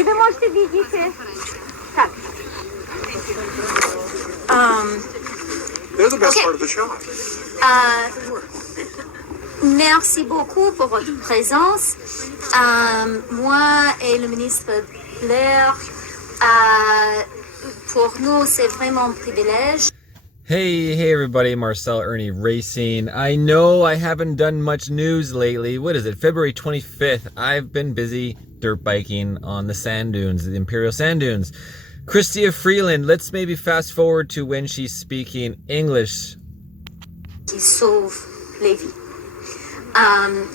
Czy wy możecie widzieć? Tak. They're the best part of the shot. Merci beaucoup pour votre présence. Moi et le ministre Blair, pour nous, c'est vraiment un privilège. Hey everybody, Marcel Ernie Racing. I know I haven't done much news lately. What is it, February 25th? I've been busy dirt biking on the sand dunes, the Imperial Sand Dunes. Chrystia Freeland, let's maybe fast forward to when she's speaking English. Qui sauve les vies.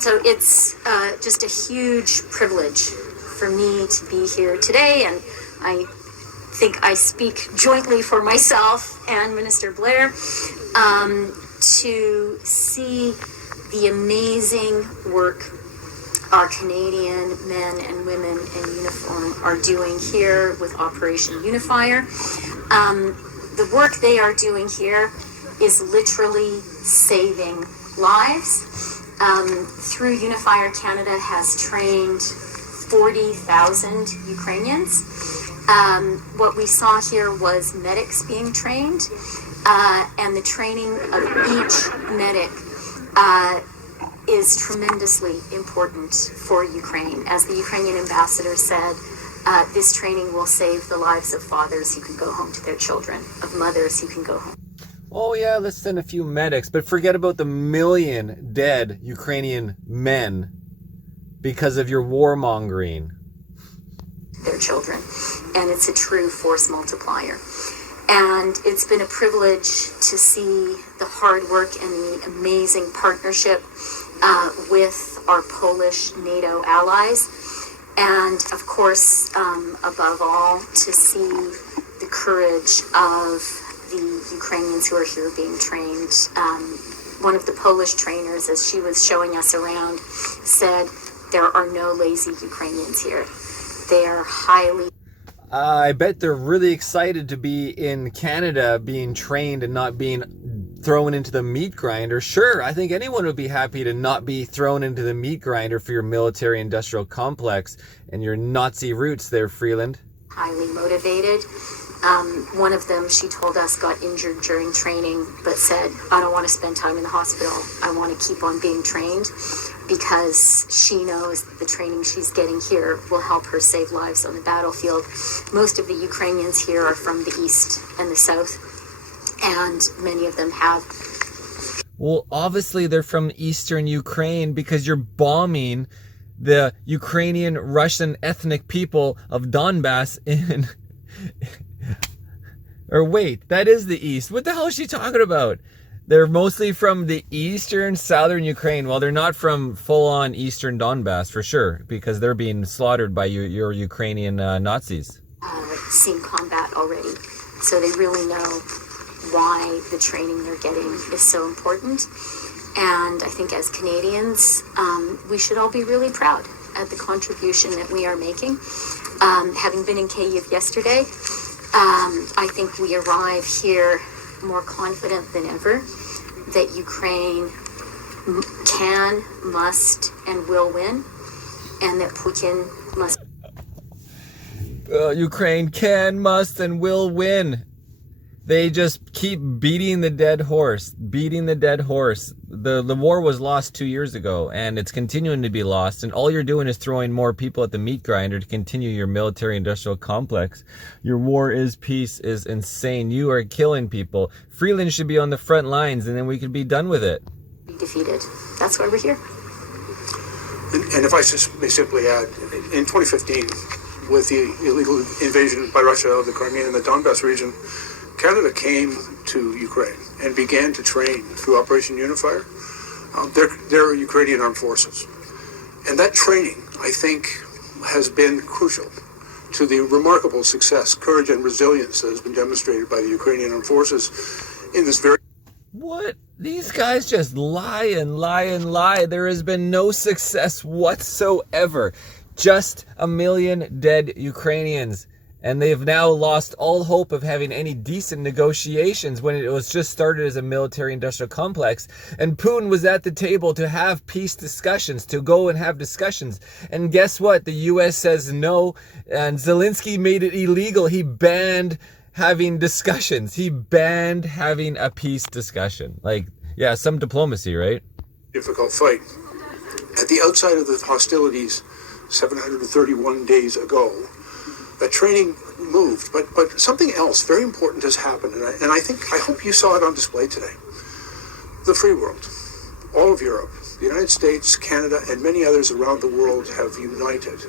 So it's just a huge privilege for me to be here today, and I think I speak jointly for myself and Minister Blair to see the amazing work our Canadian men and women in uniform are doing here with Operation Unifier. The work they are doing here is literally saving lives. Through Unifier, Canada has trained 40,000 Ukrainians. What we saw here was medics being trained, and the training of each medic is tremendously important for Ukraine. As the Ukrainian ambassador said, this training will save the lives of fathers who can go home to their children, of mothers who can go home. Oh yeah, let's send a few medics, but forget about the million dead Ukrainian men because of your warmongering. Their children, and it's a true force multiplier. And it's been a privilege to see the hard work and the amazing partnership with our Polish NATO allies, and of course, above all, to see the courage of the Ukrainians who are here being trained. One of the Polish trainers, as she was showing us around, said, "There are no lazy Ukrainians here. They are highly..." I bet they're really excited to be in Canada being trained and not being thrown into the meat grinder. Sure, I think anyone would be happy to not be thrown into the meat grinder for your military industrial complex and your Nazi roots there, Freeland. Highly motivated. One of them, she told us, got injured during training, but said, "I don't want to spend time in the hospital. I want to keep on being trained," because she knows the training she's getting here will help her save lives on the battlefield. Most of the Ukrainians here are from the east and the south, and many of them have. Well, obviously they're from eastern Ukraine because you're bombing the Ukrainian Russian ethnic people of Donbass in... Or wait, that is the east. What the hell is she talking about? They're mostly from the eastern, southern Ukraine. Well, they're not from full-on eastern Donbass, for sure, because they're being slaughtered by your Ukrainian Nazis. Seen combat already, so they really know why the training they're getting is so important. And I think as Canadians, we should all be really proud at the contribution that we are making. Having been in Kyiv yesterday, I think we arrive here more confident than ever that Ukraine can, must, and will win, and that Putin must... Ukraine can, must, and will win. They just keep beating the dead horse, The war was lost 2 years ago, and it's continuing to be lost, and all you're doing is throwing more people at the meat grinder to continue your military-industrial complex. Your war is peace is insane. You are killing people. Freeland should be on the front lines, and then we could be done with it. Be defeated. That's why we're here. And if I may simply add, in 2015, with the illegal invasion by Russia of the Crimea and the Donbass region, Canada came to Ukraine and began to train through Operation Unifier their Ukrainian armed forces. And that training, I think, has been crucial to the remarkable success, courage, and resilience that has been demonstrated by the Ukrainian armed forces in this very... What? These guys just lie and lie and lie. There has been no success whatsoever. Just 1 million dead Ukrainians. And they've now lost all hope of having any decent negotiations when it was just started as a military-industrial complex. And Putin was at the table to have peace discussions, to go and have discussions. And guess what? The U.S. says no, and Zelensky made it illegal. He banned having discussions. He banned having a peace discussion. Like, yeah, some diplomacy, right? Difficult fight. At the outside of the hostilities 731 days ago, that training moved, but something else very important has happened, and I hope you saw it on display today. The free world, all of Europe, the United States, Canada, and many others around the world have united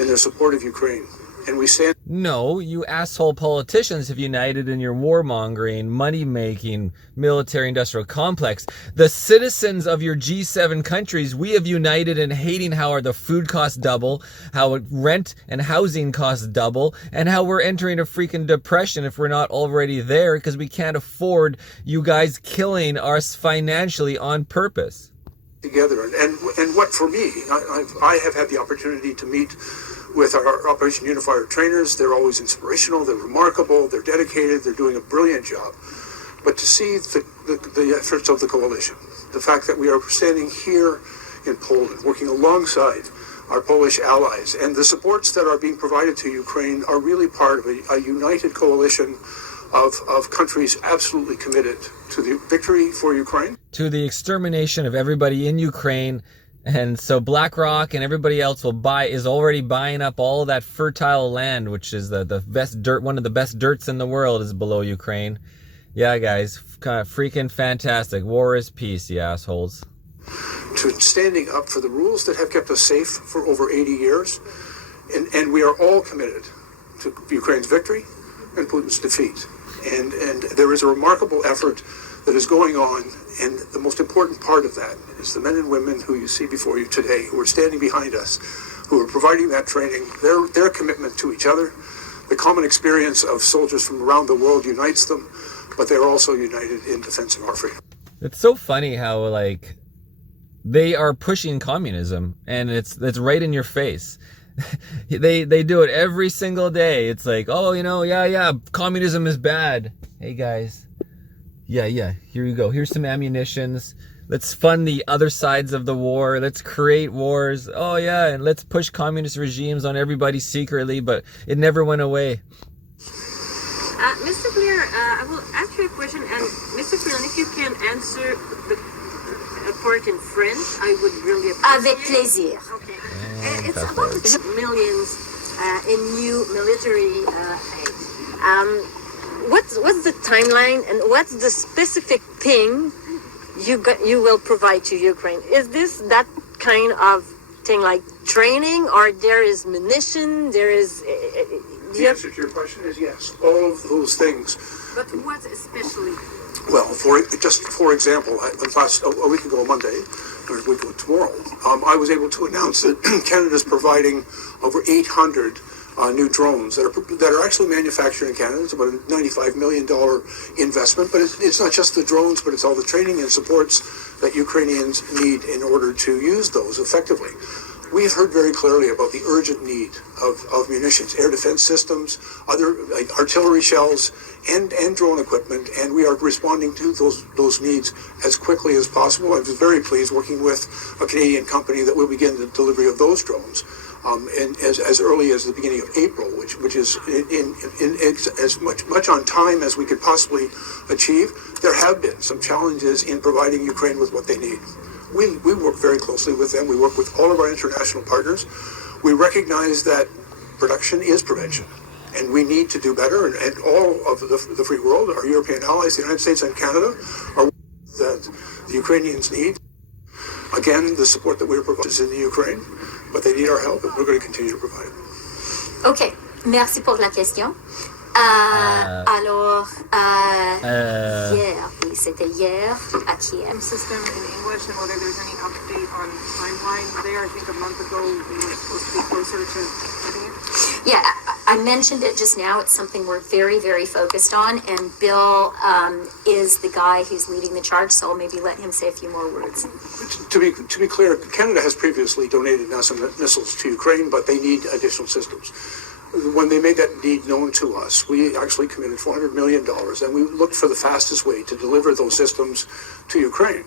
in their support of Ukraine, and we stand. No, you asshole politicians have united in your warmongering, money-making, military-industrial complex. The citizens of your G7 countries, we have united in hating how the food costs double, how rent and housing costs double, and how we're entering a freaking depression if we're not already there because we can't afford you guys killing us financially on purpose. Together, and what for me, I have had the opportunity to meet with our Operation Unifier trainers. They're always inspirational, they're remarkable, they're dedicated, they're doing a brilliant job. But to see the efforts of the coalition, the fact that we are standing here in Poland, working alongside our Polish allies, and the supports that are being provided to Ukraine are really part of a united coalition of countries absolutely committed to the victory for Ukraine. To the extermination of everybody in Ukraine. And so BlackRock and everybody else is already buying up all of that fertile land, which is the best dirt. One of the best dirts in the world is below Ukraine. Yeah, guys, kind of freaking fantastic. War is peace, you assholes. To standing up for the rules that have kept us safe for over 80 years. And we are all committed to Ukraine's victory and Putin's defeat. And there is a remarkable effort that is going on, and the most important part of that is the men and women who you see before you today, who are standing behind us, who are providing that training, their commitment to each other. The common experience of soldiers from around the world unites them, but they're also united in defense of our freedom. It's so funny how, like, they are pushing communism, and it's right in your face. They do it every single day. It's like, oh, yeah, communism is bad. Hey, guys. Yeah, here you go. Here's some ammunitions. Let's fund the other sides of the war. Let's create wars. Oh, yeah, and let's push communist regimes on everybody secretly, but it never went away. Mr. Blair, I will ask you a question, and Mr. Freeland, if you can answer the part in French, I would really appreciate it. Avec plaisir. Okay. It's about the millions in new military aid. What's the timeline, and what's the specific thing you will provide to Ukraine? Is this that kind of thing, like training, or there is munition? There is. The answer to your question is yes. All of those things. But what especially? Well, for example, a week ago Monday, or a week ago tomorrow, I was able to announce that Canada's providing over 800 new drones that are actually manufactured in Canada. It's about a $95 million investment, but it's not just the drones, but it's all the training and supports that Ukrainians need in order to use those effectively. We've heard very clearly about the urgent need of munitions, air defense systems, other artillery shells, and drone equipment, and we are responding to those needs as quickly as possible. I was very pleased working with a Canadian company that will begin the delivery of those drones. And as early as the beginning of April, which is in as much on time as we could possibly achieve. There have been some challenges in providing Ukraine with what they need. We work very closely with them. We work with all of our international partners. We recognize that production is prevention, and we need to do better. And all of the free world, our European allies, the United States and Canada, are that the Ukrainians need. Again, the support that we're providing is in the Ukraine, but they need our help, and we're going to continue to provide it. OK, merci pour la question. Alors, hier, oui, c'était hier à Kiev. System in English, and whether there's any update on timeline there. I think a month ago we were supposed to be closer to getting it. Yeah, I mentioned it just now. It's something we're very, very focused on, and Bill is the guy who's leading the charge, so I'll maybe let him say a few more words. To be clear, Canada has previously donated now some missiles to Ukraine, but they need additional systems. when they made that need known to us, we actually committed $400 million, and we looked for the fastest way to deliver those systems to Ukraine.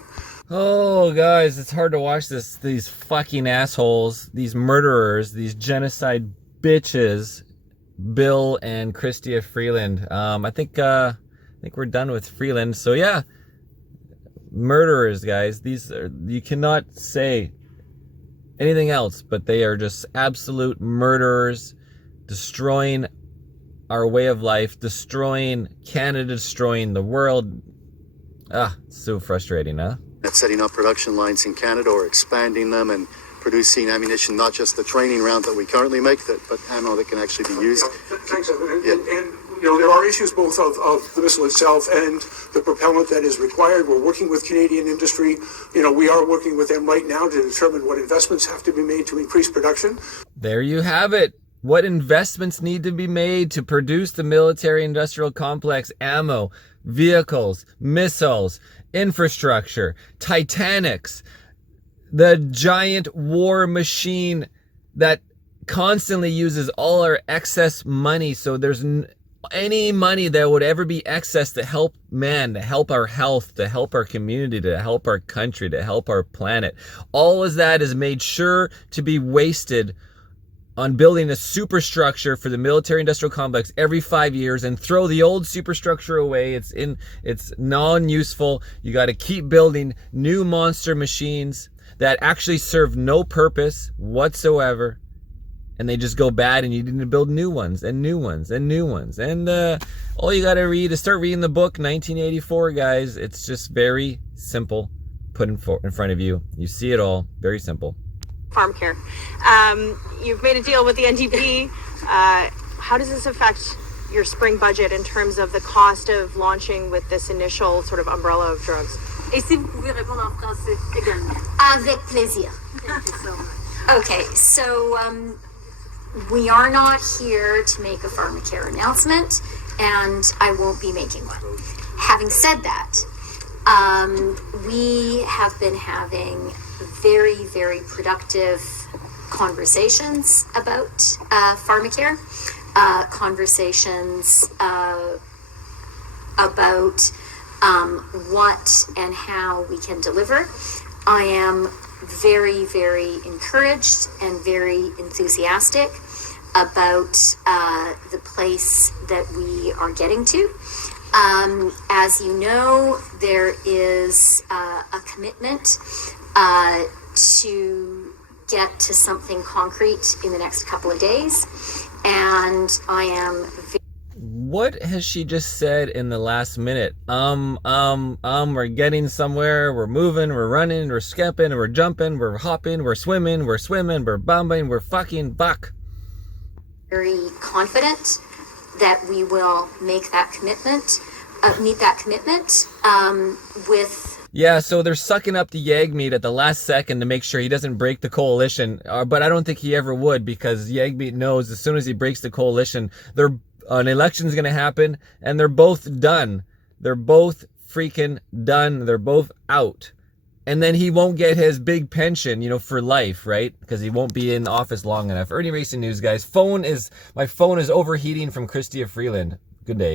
Oh, guys, it's hard to watch this. These fucking assholes, these murderers, these genocide bitches, Bill and Chrystia Freeland. I think we're done with Freeland. So yeah, murderers, guys. These are, you cannot say anything else, but they are just absolute murderers, destroying our way of life, destroying Canada, destroying the world. It's so frustrating, huh? At setting up production lines in Canada or expanding them and producing ammunition, not just the training round that we currently make, but ammo that can actually be used. Thanks. And you know, there are issues both of the missile itself and the propellant that is required. We're working with Canadian industry. You know, we are working with them right now to determine what investments have to be made to increase production. There you have it. What investments need to be made to produce the military-industrial complex, ammo, vehicles, missiles, infrastructure, Titanics, the giant war machine that constantly uses all our excess money. So there's any money that would ever be excess to help man, to help our health, to help our community, to help our country, to help our planet. All of that is made sure to be wasted on building a superstructure for the military-industrial complex every 5 years and throw the old superstructure away. It's non-useful. You got to keep building new monster machines that actually serve no purpose whatsoever, and they just go bad, and you need to build new ones and new ones and new ones. And all you got to read is start reading the book 1984, guys. It's just very simple, put in front of you. You see it all, very simple. Farm care. You've made a deal with the NDP. How does this affect your spring budget in terms of the cost of launching with this initial sort of umbrella of drugs? Et si vous pouvez répondre en français également. Avec plaisir. Thank you so much. Okay, so we are not here to make a pharmacare announcement, and I won't be making one. Having said that, we have been having very, very productive conversations about pharmacare, conversations about what and how we can deliver. I am very, very encouraged and very enthusiastic about the place that we are getting to. As you know, there is a commitment to get to something concrete in the next couple of days, and I am What has she just said in the last minute? We're getting somewhere, we're moving, we're running, we're skipping, we're jumping, we're hopping, we're swimming, we're bumping, we're fucking buck. very confident that we will make that commitment, meet that commitment with. Yeah, so they're sucking up the Yagmeet at the last second to make sure he doesn't break the coalition. But I don't think he ever would, because Yagmeet knows as soon as he breaks the coalition, an election's going to happen, and they're both done. They're both freaking done. They're both out. And then he won't get his big pension, for life, right? Because he won't be in office long enough. Ernie Racing News, guys. My phone is overheating from Chrystia Freeland. Good day.